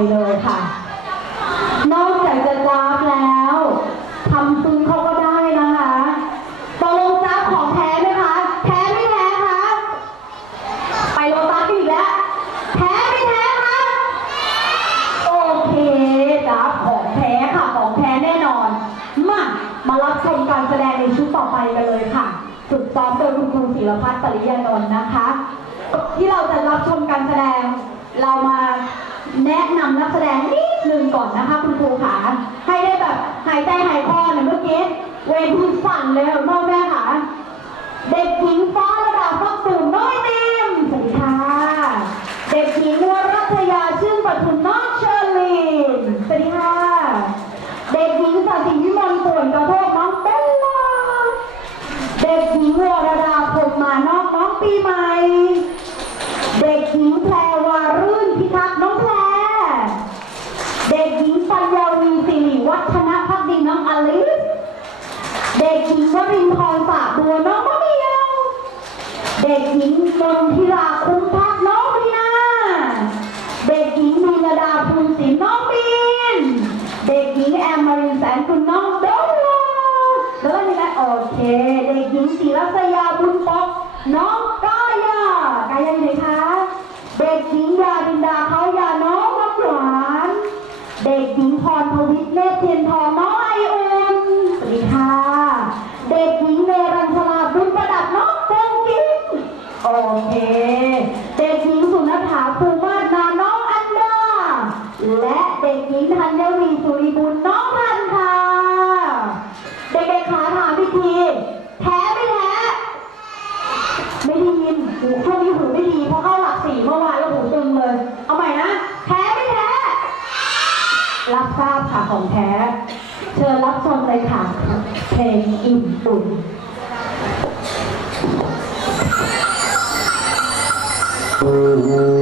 ไปเลยค่ะ นอกจากจะกราฟแล้วทำซึ้งเขาก็ได้นะคะตกลงกราฟของแท้ไหมคะ แท้ไม่แท้คะ ไปโลตัสอีกแล้ว แท้ไม่แท้คะ โอเคกราฟของแท้ค่ะ ของแท้แน่นอน มา มารับชมการแสดงในชุดต่อไปกันเลยค่ะฝึกซ้อมโดยคุณครูศิลพัฒน์ปริยานนท์นะคะ ที่เราจะรับชมการแสดงเรามา แนะนำนักแสดงนิดนึงก่อนนะคะคุณครูขาให้ได้แบบหายใจหายคอหน่ยเมื่อกี้เวทีสั่นเลยค่ะพ่อแม่ค่ะ นนทิราคุ้มพัฒน้องบีนาเด็กหญิงมีนาดาภูมิศิลน้องบีน เด็กหญิงแอมมารินแสนคุณน้องโดโลแล้วก็มีการโอเค เด็กหญิงศิรัสยาบุญปกน้อง เชิญรับชมเลยค่ะ เพลงอิ่มอุ่นอ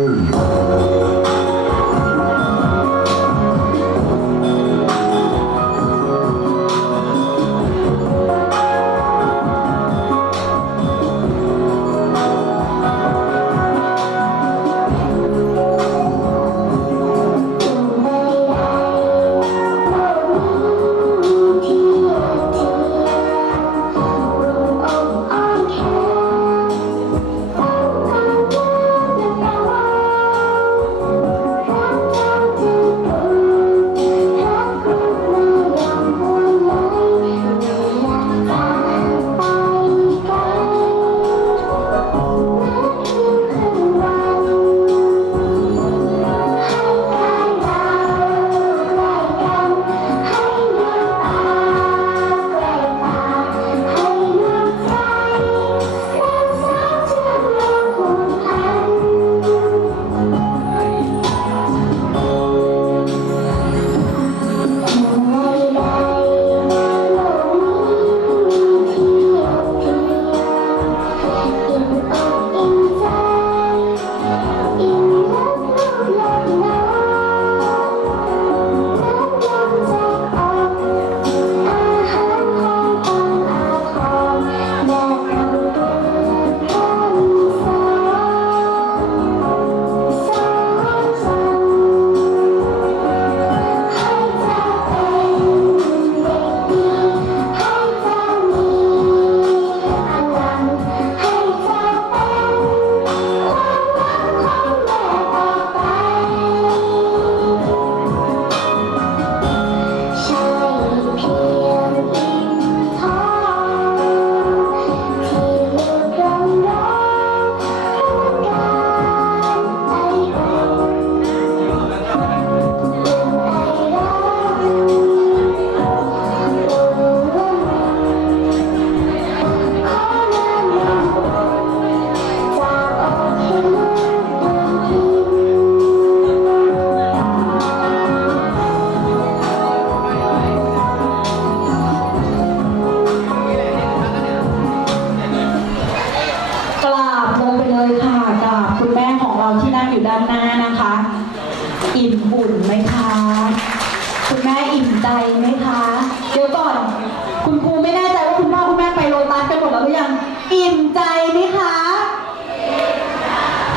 อิ่มใจไหมคะ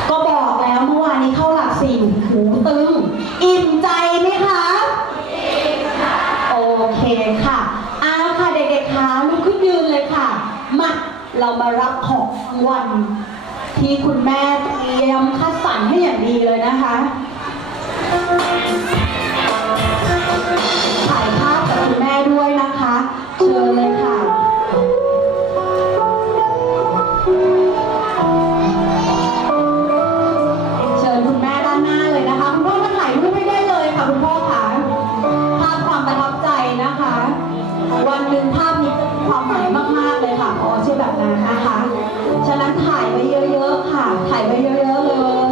ก็บอกแล้วเมื่อวานนี้เข้าหลักสี่หูตึง อิ่มใจไหมคะ โอเคค่ะเอาค่ะเด็กๆคะลุกขึ้นยืนเลยค่ะ มาเรามารับของวัน ที่คุณแม่เตรียมคัดสรรให้อย่างดีเลยนะคะ็นภาพมีความหมายมากมากเลยค่ะอ๋อเชื่อแบบนั้นนะคะ ฉะนั้นถ่ายไว้เยอะ ๆ ค่ะ ถ่ายไว้เยอะ ๆ เลย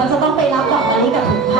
เขาจะต้องไปรับดอกมะลิกับถุงผ้า